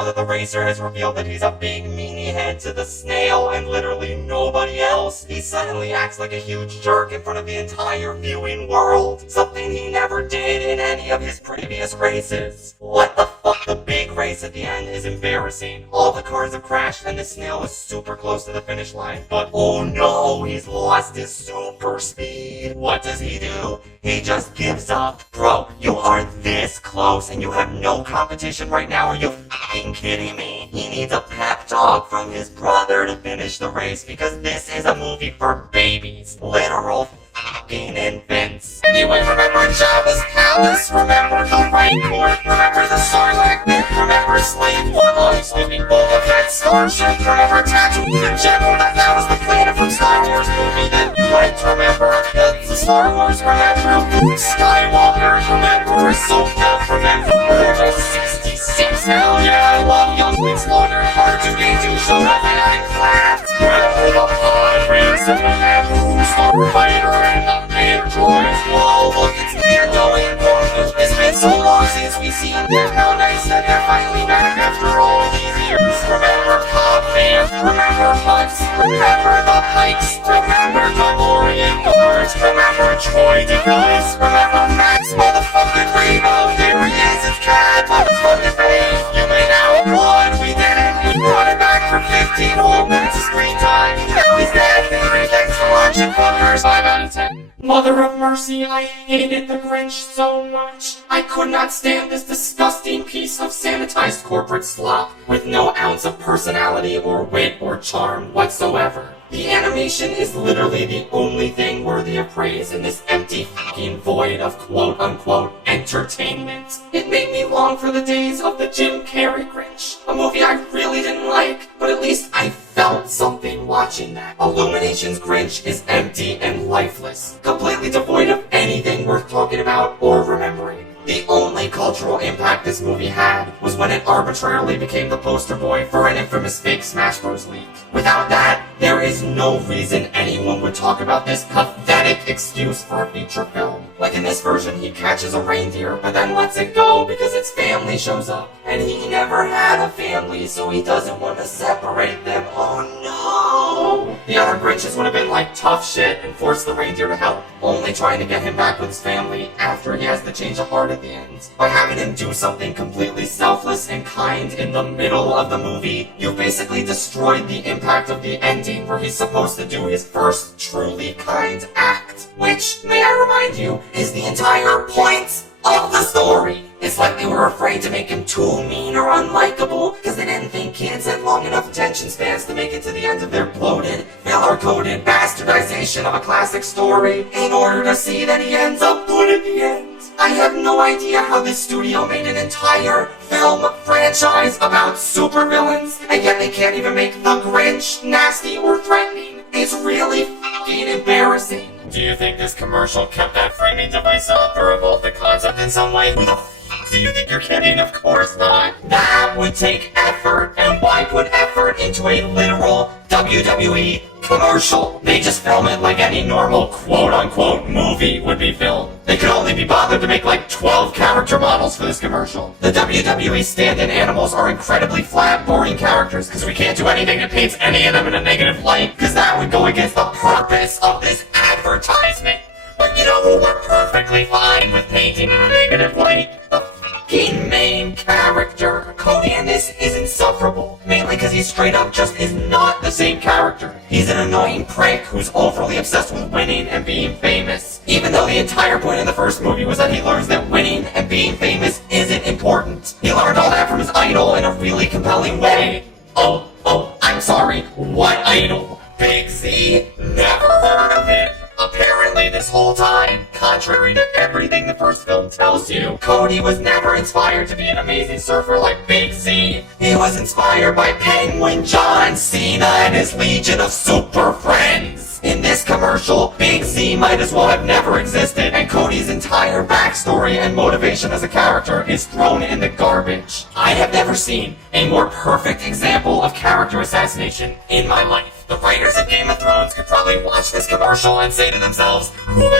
now that the racer has revealed that he's a big meanie head to the snail and literally nobody else, he suddenly acts like a huge jerk in front of the entire viewing world. Something he never did in any of his previous races. What the fuck? The big race at the end is embarrassing. All the cars have crashed and the snail is super close to the finish line. But oh no, he's lost his super speed. What does he do? He just gives up. Bro, you are this close and you have no competition right now. Are you fucking kidding me? He needs a pep talk from his brother to finish the race because this is a movie for babies. Literal fucking infants. Anyway, remember Jabba's palace, remember the right court, remember the Sarlacc pit, remember Slave One, smoking Boba Fett starship, remember Tatooine in general, that was the planet from Star Wars movie that you liked, remember the Star Wars, remember Luke Skywalker, remember Ahsoka, remember Order 66, hell yeah, I love Younglings Slaughter, R2-D2 showed up and I clapped, remember the pod race and the Naboo Starfighter and the Vader droids, whoa, look, it's Mando and Grogu. It's been so long since we've seen them, how nice that they're finally back after all these years. Remember Cobb fans, remember Hutz, remember the Hikes, remember DeLorean Guards, remember Troy DeVillis, remember Max motherfucking Rebo, there he is, it's Cat motherfucking Faith. You may now applaud, we did it, we brought it back for 15 whole minutes of screen time. Now he's dead, thanks for watching, fuckers, 5 out of 10. Mother of mercy, I hated the Grinch so much. I could not stand this disgusting piece of sanitized corporate slop with no ounce of personality or wit or charm whatsoever. The animation is literally the only thing worthy of praise in this empty fucking void of quote-unquote entertainment. It made me long for the days of the Jim Carrey Grinch, a movie I really didn't like, but at least I felt something watching that. Illumination's Grinch is empty and lifeless, completely devoid of anything worth talking about or remembering. The only cultural impact this movie had was when it arbitrarily became the poster boy for an infamous fake Smash Bros. Leak. Without that, there is no reason anyone would talk about this pathetic excuse for a feature film. Like in this version, he catches a reindeer, but then lets it go because its family shows up. And he never had a family, so he doesn't want to separate them. Oh no! The other Grinches would have been like tough shit and forced the reindeer to help, only trying to get him back with his family after he has the change of heart at the end. By having him do something completely selfless and kind in the middle of the movie, you've basically destroyed the impact of the ending where he's supposed to do his first truly kind act. Which, may I remind you, is the entire point of the story. It's like they were afraid to make him too mean or unlikable, because they didn't think kids had long enough attention spans to make it to the end of their bloated, filler-coded bastardization of a classic story, in order to see that he ends up good at the end. I have no idea how this studio made an entire film franchise about supervillains, and yet they can't even make the Grinch nasty or threatening. It's really fucking embarrassing. Do you think this commercial kept that framing device up or evolved the concept in some way? Who the fuck do you think you're kidding? Of course not. That would take effort, and why put effort into a literal WWE commercial? They just film it like any normal quote-unquote movie would be filmed. They could only be bothered to make like 12 character models for this commercial. The WWE stand-in animals are incredibly flat, boring characters because we can't do anything that paints any of them in a negative light, because that would go against the purpose of this advertisement. But you know who were perfectly fine with painting in a negative light? The fucking main character. Cody in this is insufferable, mainly because he straight up just is not the same character. He's an annoying prick who's overly obsessed with winning and being famous, even though the entire point of the first movie was that he learns that winning and being famous isn't important. He learned all that from his idol in a really compelling way. Oh, I'm sorry, what idol? Big Z? Never heard of him. Apparently this whole time, contrary to everything the first film tells you, Cody was never inspired to be an amazing surfer like Big Z. He was inspired by Penguin John Cena and his legion of super friends. In this commercial, Big Z might as well have never existed, and Cody's entire backstory and motivation as a character is thrown in the garbage. I have never seen a more perfect example of character assassination in my life. The writers of Game of Thrones could probably watch this commercial and say to themselves, well,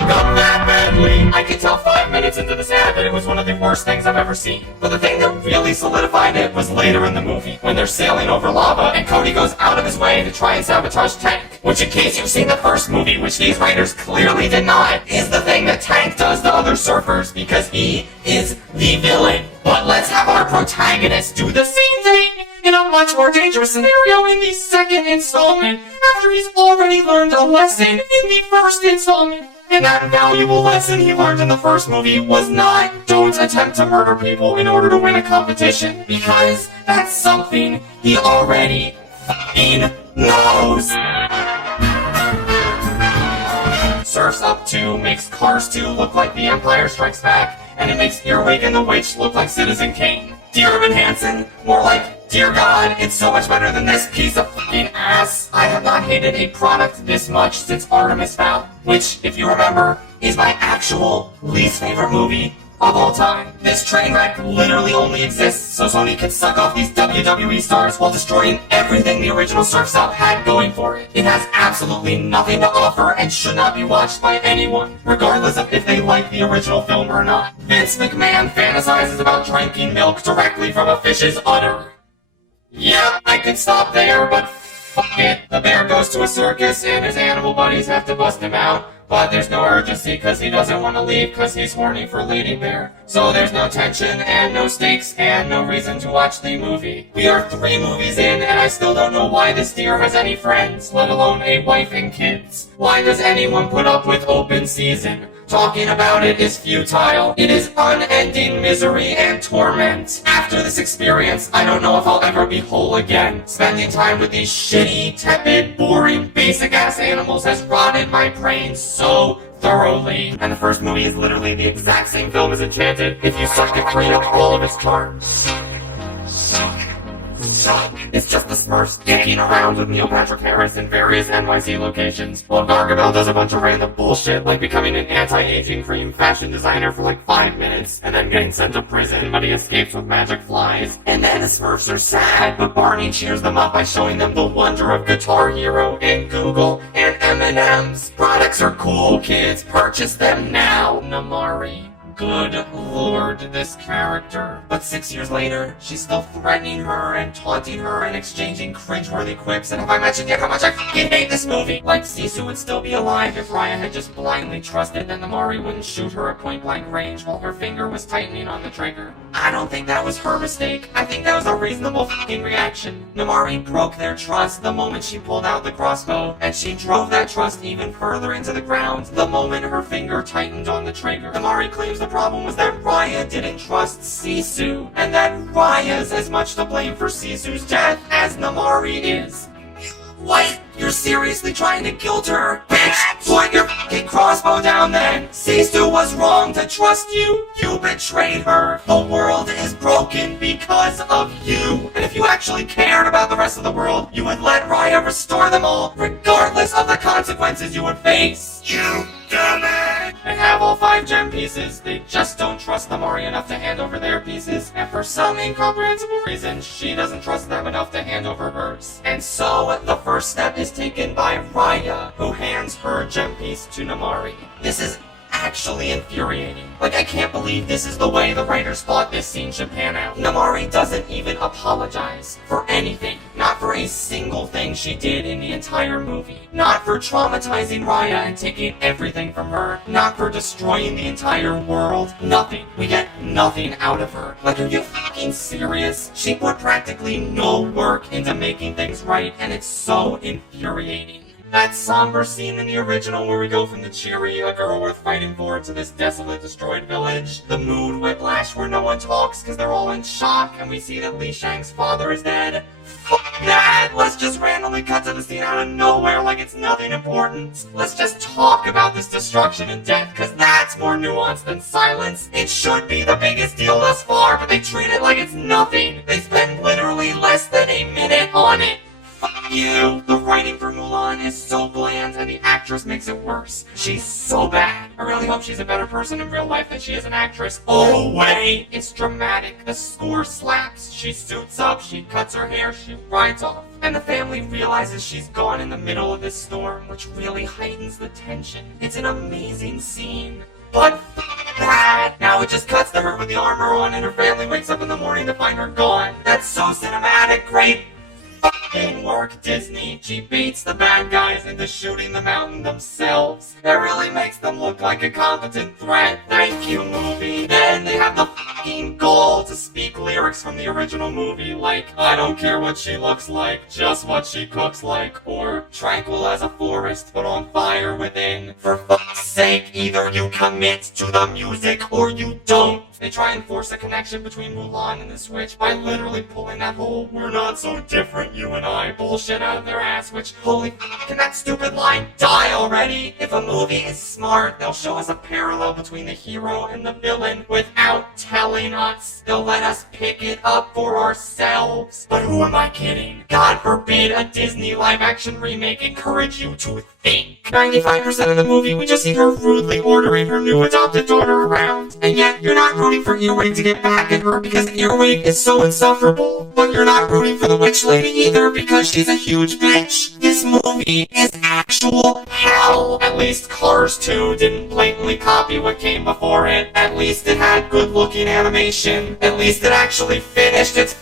got that badly. I could tell 5 minutes gets into this ad that it was one of the worst things I've ever seen. But the thing that really solidified it was later in the movie, when they're sailing over lava and Cody goes out of his way to try and sabotage Tank. Which, in case you've seen the first movie, which these writers clearly did not, is the thing that Tank does to other surfers because he is the villain. But let's have our protagonist do the same thing in a much more dangerous scenario in the second installment, after he's already learned a lesson in the first installment. And that valuable lesson he learned in the first movie was not, don't attempt to murder people in order to win a competition, because that's something he already fucking knows. Surfs Up 2 makes Cars 2 look like The Empire Strikes Back, and it makes Earwig and the Witch look like Citizen Kane. Dear Evan Hansen, more like, dear God, it's so much better than this piece of fucking ass. I have not hated a product this much since Artemis Fowl, which, if you remember, is my actual least favorite movie of all time. This train wreck literally only exists so Sony can suck off these WWE stars while destroying everything the original Surf's Up had going for it. It has absolutely nothing to offer and should not be watched by anyone, regardless of if they like the original film or not. Vince McMahon fantasizes about drinking milk directly from a fish's udder. Yeah, I could stop there, but fuck it. The bear goes to a circus and his animal buddies have to bust him out. But there's no urgency cause he doesn't want to leave cause he's horny for Lady Bear. So there's no tension and no stakes and no reason to watch the movie. We are 3 movies in and I still don't know why this deer has any friends, let alone a wife and kids. Why does anyone put up with open season? Talking about it is futile. It is unending misery and torment. After this experience, I don't know if I'll ever be whole again. Spending time with these shitty, tepid, boring, basic-ass animals has rotted my brain so thoroughly. And the first movie is literally the exact same film as Enchanted, if you suck it free of all of its charms. It's just the Smurfs dicking around with Neil Patrick Harris in various NYC locations, while Gargamel does a bunch of random bullshit like becoming an anti-aging cream fashion designer for like 5 minutes, and then getting sent to prison, but he escapes with magic flies. And then the Smurfs are sad, but Barney cheers them up by showing them the wonder of Guitar Hero and Google and M&M's. Products are cool, kids. Purchase them now. Namari. Good lord, this character. But 6 years later, she's still threatening her and taunting her and exchanging cringeworthy quips, and have I mentioned yet how much I fucking hate this movie? Like, Sisu would still be alive if Raya had just blindly trusted that Namari wouldn't shoot her at point-blank range while her finger was tightening on the trigger. I don't think that was her mistake. I think that was a reasonable fucking reaction. Namari broke their trust the moment she pulled out the crossbow, and she drove that trust even further into the ground the moment her finger tightened on the trigger. Namari claims the problem was that Raya didn't trust Sisu, and that Raya's as much to blame for Sisu's death as Namari is. What? You're seriously trying to guilt her? Bitch, put your fucking crossbow down then! Sisu was wrong to trust you! You betrayed her! The world is broken because of you! And if you actually cared about the rest of the world, you would let Raya restore them all, regardless of the consequences you would face! You dumbass! They have all 5 gem pieces, they just don't trust Namari enough to hand over their pieces, and for some incomprehensible reason, she doesn't trust them enough to hand over hers. And so, the first step is taken by Raya, who hands her gem piece to Namari. This is actually infuriating. Like, I can't believe this is the way the writers thought this scene should pan out. Namari doesn't even apologize for anything. Not for a single thing she did in the entire movie. Not for traumatizing Raya and taking everything from her. Not for destroying the entire world. Nothing. We get nothing out of her. Like, are you fucking serious? She put practically no work into making things right, and it's so infuriating. That somber scene in the original where we go from the cheery, a girl worth fighting for, to this desolate, destroyed village. The mood whiplash where no one talks because they're all in shock, and we see that Li Shang's father is dead. Fuck that! Let's just randomly cut to the scene out of nowhere like it's nothing important. Let's just talk about this destruction and death, because that's more nuanced than silence. It should be the biggest deal thus far, but they treat it like it's nothing. They spend literally less than a minute on it. Fuck you! The writing for Mulan is so bland and the actress makes it worse. She's so bad. I really hope she's a better person in real life than she is an actress. Oh wait! It's dramatic. The score slaps. She suits up, she cuts her hair, she rides off. And the family realizes she's gone in the middle of this storm, which really heightens the tension. It's an amazing scene. But fuck that! Now now it just cuts to her with the armor on, and her family wakes up in the morning to find her gone. That's so cinematic, great f***ing work, Disney. She beats the bad guys into shooting the mountain themselves. That really makes them look like a competent threat. Thank you, movie. Then they have the f***ing gall to speak lyrics from the original movie, like, I don't care what she looks like, just what she cooks like, or tranquil as a forest but on fire within. For fuck's sake, either you commit to the music or you don't. They try and force a connection between Mulan and the Switch by literally pulling that whole "we're not so different, you and I" bullshit out of their ass, which, holy f***, can that stupid line die already? If a movie is smart, they'll show us a parallel between the hero and the villain without telling us. They'll let us pick it up for ourselves. But who am I kidding? God forbid a Disney live-action remake encourage you to think. 95% of the movie, we just see her rudely ordering her new adopted daughter around. And yet, you're not rooting for Earwig to get back at her because Earwig is so insufferable. But you're not rooting for the witch lady either because she's a huge bitch. This movie is actual hell. At least Cars 2 didn't blatantly copy what came before it. At least it had good-looking animation. At least it actually finished its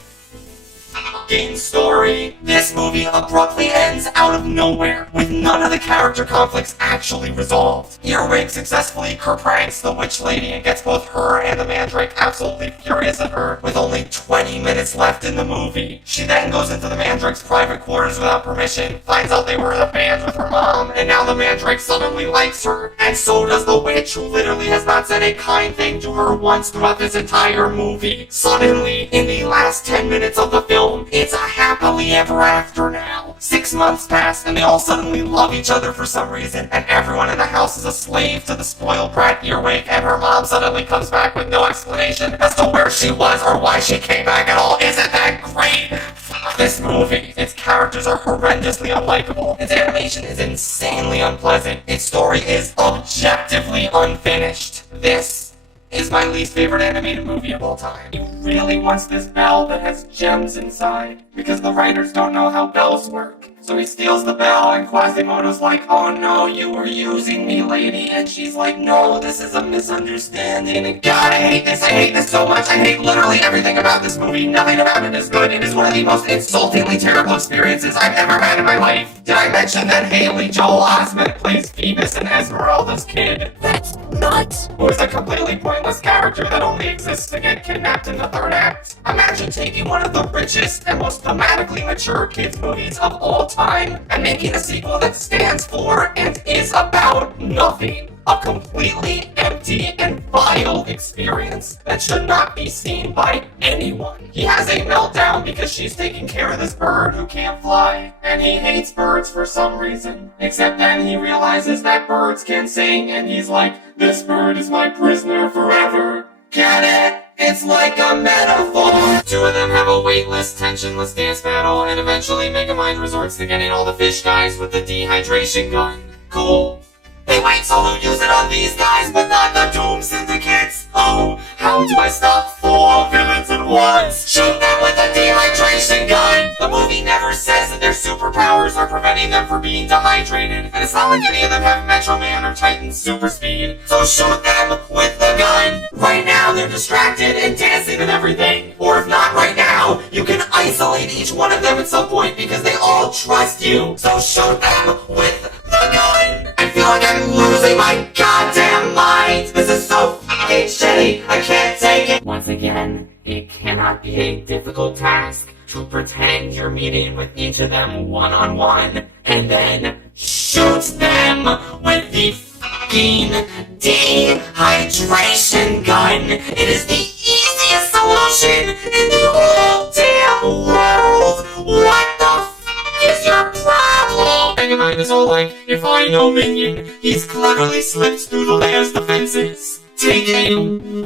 f***ing story. This movie abruptly ends out of nowhere, with none of the character conflicts actually resolved. Earwig successfully pranks the witch lady and gets both her and the mandrake absolutely furious at her, with only 20 minutes left in the movie. She then goes into the mandrake's private quarters without permission, finds out they were in a band with her mom, and now the mandrake suddenly likes her. And so does the witch, who literally has not said a kind thing to her once throughout this entire movie. Suddenly, in the last 10 minutes of the film, it's a happily ever after now. 6 months pass, and they all suddenly love each other for some reason, and everyone in the house is a slave to the spoiled brat Earwig, and her mom suddenly comes back with no explanation as to where she was or why she came back at all. Isn't that great? Fuck this movie. Its characters are horrendously unlikable. Its animation is insanely unpleasant. Its story is objectively unfinished. This is my least favorite animated movie of all time. He really wants this bell that has gems inside, because the writers don't know how bells work. So he steals the bell, and Quasimodo's like, oh no, you were using me, lady. And she's like, no, this is a misunderstanding. And God, I hate this so much. I hate literally everything about this movie. Nothing about it is good. It is one of the most insultingly terrible experiences I've ever had in my life. Did I mention that Haley Joel Osment plays Phoebus and Esmeralda's kid? That's nuts. Who is a completely pointless character that only exists to get kidnapped in the third act. Imagine taking one of the richest and most thematically mature kids movies of all time and making a sequel that stands for and is about nothing. A completely empty and vile experience that should not be seen by anyone. He has a meltdown because she's taking care of this bird who can't fly, and he hates birds for some reason. Except then he realizes that birds can sing, and he's like, this bird is my prisoner forever. Get it? It's like a metaphor. Two of them have a weightless, tensionless dance battle, and eventually Megamind resorts to getting all the fish guys with the dehydration gun. Cool. They wait so they'll use it on these guys, but not the Doom Syndicates. Oh, how do I stop 4 villains at once? Shoot them with a dehydration gun! The movie never says that their superpowers are preventing them from being dehydrated, and it's not like any of them have Metro Man or Titan's super speed, so shoot them with the gun! Right now they're distracted and dancing and everything, or if not right now, you can isolate each one of them at some point because they all trust you, so shoot them with the gun! I feel like I'm losing my goddamn mind! This is so fucking shitty! I can't take it! Once again, it cannot be a difficult task to pretend you're meeting with each of them one-on-one, and then shoot them with the fucking dehydration gun! It is the easiest solution in the whole damn world! What the is your problem? Megamind is all like, if I know Minion, he's cleverly slipped through the layers defenses. Take a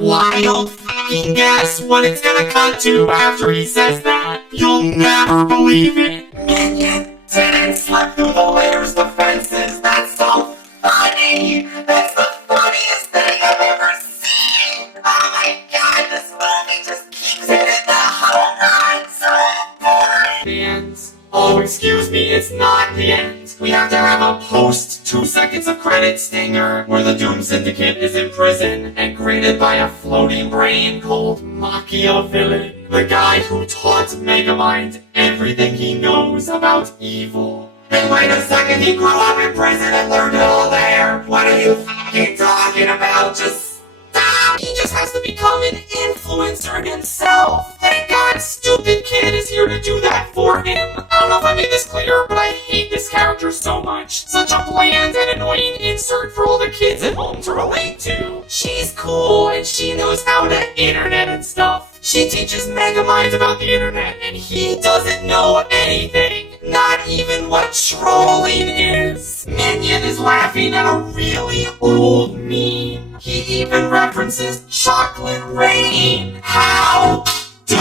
wild fucking guess what it's gonna cut to after he says that. You'll never believe it. Minion didn't slip through the layers defenses. That's so funny. That's the funniest thing I've ever seen. Oh my god, this movie just keeps hitting the home run so boring. The end. Oh, excuse me, it's not the end. We have to have a post to seconds of credit stinger, where the Doom Syndicate is in prison and graded by a floating brain called Machiavelli, the guy who taught Megamind everything he knows about evil. And wait a second, he grew up in prison and learned it all there. What are you fucking talking about? Just stop! He just has to become an influencer himself. Thank God Stupid Kid is here to do that for him. I don't know if I made this clear, but I hate this character so much. Such a bland and annoying insert for all the kids at home to relate to. She's cool and she knows how to internet and stuff. She teaches Megamind about the internet and he doesn't know anything. Not even what trolling is. Minion is laughing at a really old meme. He even references chocolate rain. How do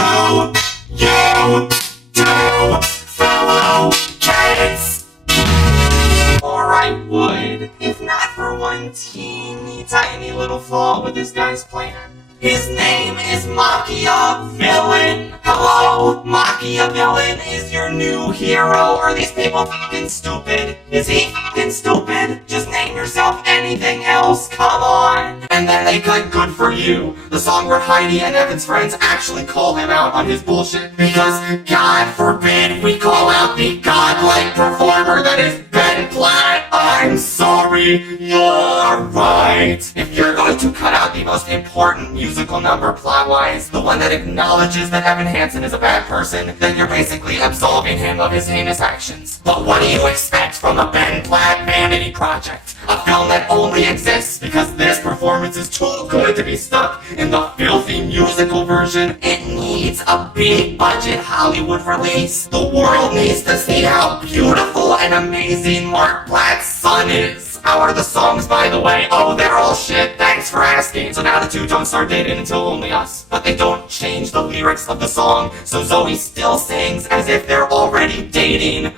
you do, fellow kids? Or I would, if not for one teeny tiny little flaw with this guy's plan. His name is Machiavelli. Hello, Machiavelli is your new hero. Are these people fucking stupid? Is he fucking stupid? Just name yourself anything else, come on. And then they cut Good For You, the song where Heidi and Evan's friends actually call him out on his bullshit. Because, God forbid, we call out the godlike performer that is Ben Platt. I'm sorry, you're right. If you're going to cut out the most important musical number plot-wise, the one that acknowledges that Evan Hansen is a bad person, then you're basically absolving him of his heinous actions. But what do you expect from a Ben Platt vanity project? A film that only exists because this performance is too good to be stuck in the filthy musical version. It needs a big-budget Hollywood release. The world needs to see how beautiful and amazing Mark Platt's son is. How are the songs, by the way? Oh, they're all shit, thanks for asking. So now the two don't start dating until Only Us. But they don't change the lyrics of the song, so Zoe still sings as if they're already dating.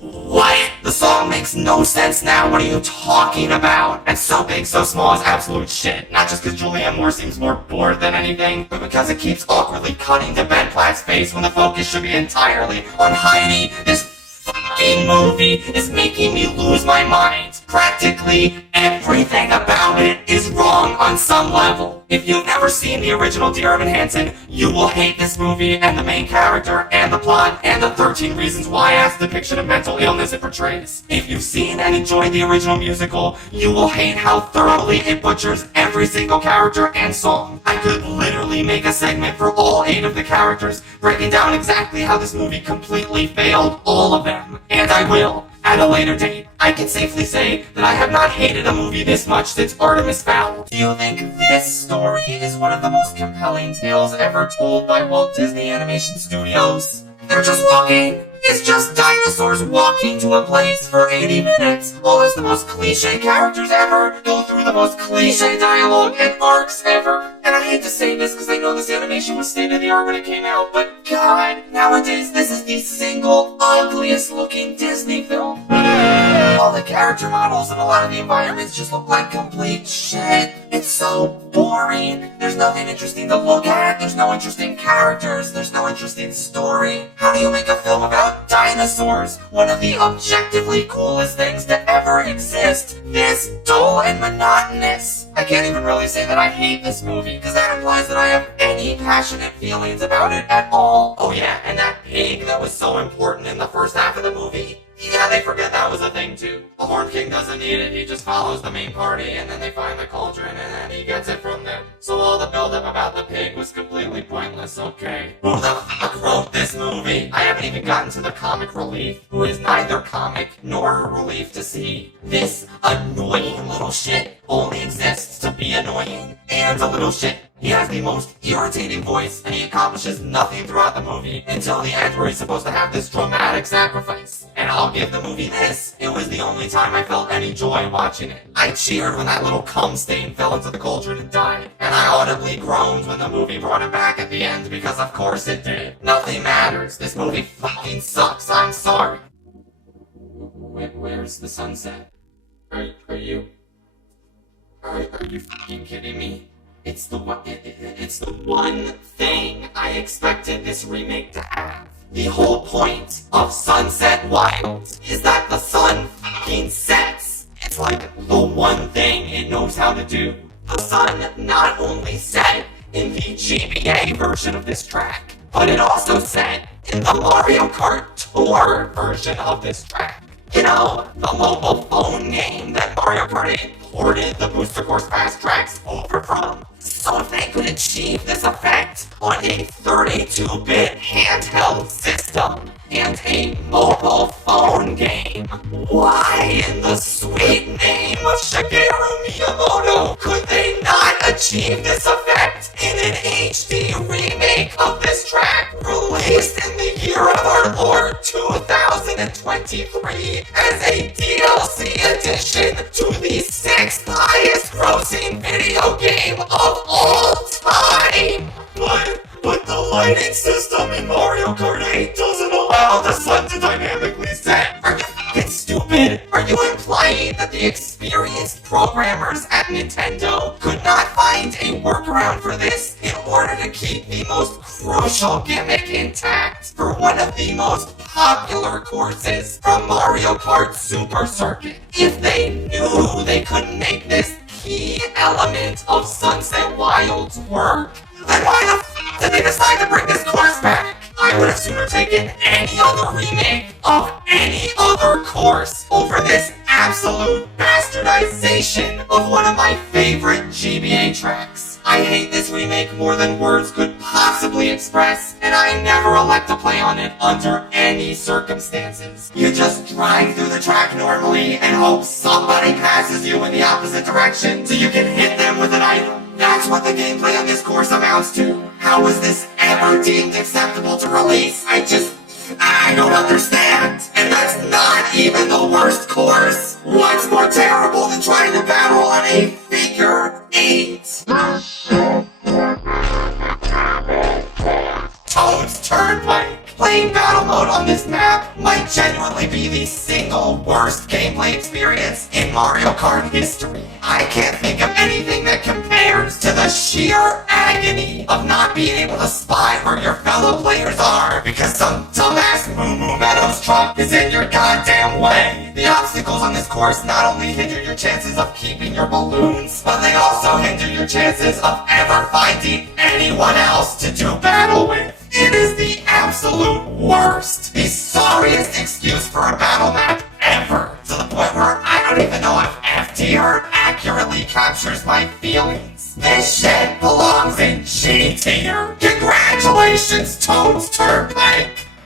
What? The song makes no sense now, what are you talking about? And So Big, So Small is absolute shit. Not just because Julianne Moore seems more bored than anything, but because it keeps awkwardly cutting to Ben Platt's face when the focus should be entirely on Heidi. This fucking movie is making me lose my mind. Practically everything about it is wrong on some level. If you've never seen the original Dear Evan Hansen, you will hate this movie and the main character and the plot and the 13 Reasons Why as a depiction of mental illness it portrays. If you've seen and enjoyed the original musical, you will hate how thoroughly it butchers every single character and song. I could literally make a segment for all 8 of the characters, breaking down exactly how this movie completely failed all of them. And I will. At a later date, I can safely say that I have not hated a movie this much since Artemis Fowl. Do you think this story is one of the most compelling tales ever told by Walt Disney Animation Studios? They're just walking. It's just dinosaurs walking to a place for 80 minutes. All as the most cliche characters ever go through the most cliche dialogue and arcs ever. And I hate to say this because I know this animation was state of the art when it came out, but God, nowadays this is the single ugliest looking Disney film. All the character models and a lot of the environments just look like complete shit. It's so boring. There's nothing interesting to look at. There's no interesting characters. There's no interesting story. How do you make a film about dinosaurs? One of the objectively coolest things to ever exist. This dull and monotonous. I can't even really say that I hate this movie, because that implies that I have any passionate feelings about it at all. Oh yeah, and that pig that was so important in the first half of the movie. Yeah, they forget that was a thing too. The Horned King doesn't need it, he just follows the main party and then they find the Cauldron and then he gets it from them. So all the build-up about the pig was completely pointless, okay? Who the fuck wrote this movie? I haven't even gotten to the comic relief, who is neither comic nor a relief to see. This annoying little shit only exists to be annoying and a little shit. He has the most irritating voice, and he accomplishes nothing throughout the movie until the end where he's supposed to have this dramatic sacrifice. And I'll give the movie this. It was the only time I felt any joy watching it. I cheered when that little cum stain fell into the cauldron and died. And I audibly groaned when the movie brought it back at the end because of course it did. Nothing matters. This movie fucking sucks. I'm sorry. Where's the sunset? Are you fucking kidding me? It's the one thing I expected this remake to have. The whole point of Sunset Wild is that the sun fucking sets. It's It's like the one thing it knows how to do. The sun not only set in the GBA version of this track, but it also set in the Mario Kart Tour version of this track. You know, the mobile phone game that Mario Kart imported the Booster Course Fast tracks over from. So if they could achieve this effect on a 32-bit handheld system and a mobile phone game, why in the sweet name of Shigeru Miyamoto could they not achieve this effect in an HD remake of this track released in the year of our Lord 2023 as a DLC addition to the 6th highest grossing video game of all time? But the lighting system in Mario Kart 8 doesn't allow the sun to dynamically set. Are you fucking stupid? Are you implying that the experienced programmers at Nintendo could not find a workaround for this in order to keep the most crucial gimmick intact for one of the most popular courses from Mario Kart Super Circuit? If they knew they couldn't make this key element of Sunset Wilds work, then why the f*** did they decide to bring this course back? I would have sooner taken any other remake of any other course over this absolute bastardization of one of my favorite GBA tracks. I hate this remake more than words could possibly express, and I never elect to play on it under any circumstances. You just drive through the track normally and hope somebody passes you in the opposite direction so you can hit them with an item. That's what the gameplay on this course amounts to. How was this ever deemed acceptable to release? I don't understand. And that's not even the worst course. What's more terrible than trying to battle on a figure 8? Toad's Turnpike. Playing battle mode on this map might genuinely be the single worst gameplay experience in Mario Kart history. I can't think of anything that compares to the sheer agony of not being able to spot where your fellow players are because some dumbass Moo Moo Meadows truck is in your goddamn way. The obstacles on this course not only hinder your chances of keeping your balloons, but they also hinder your chances of ever finding anyone else to do battle with. It is the absolute worst, the sorriest excuse for a battle map ever, to the point where I don't even know if F tier accurately captures my feelings. This shit belongs in G tier. Congratulations, Toad's Turnpike!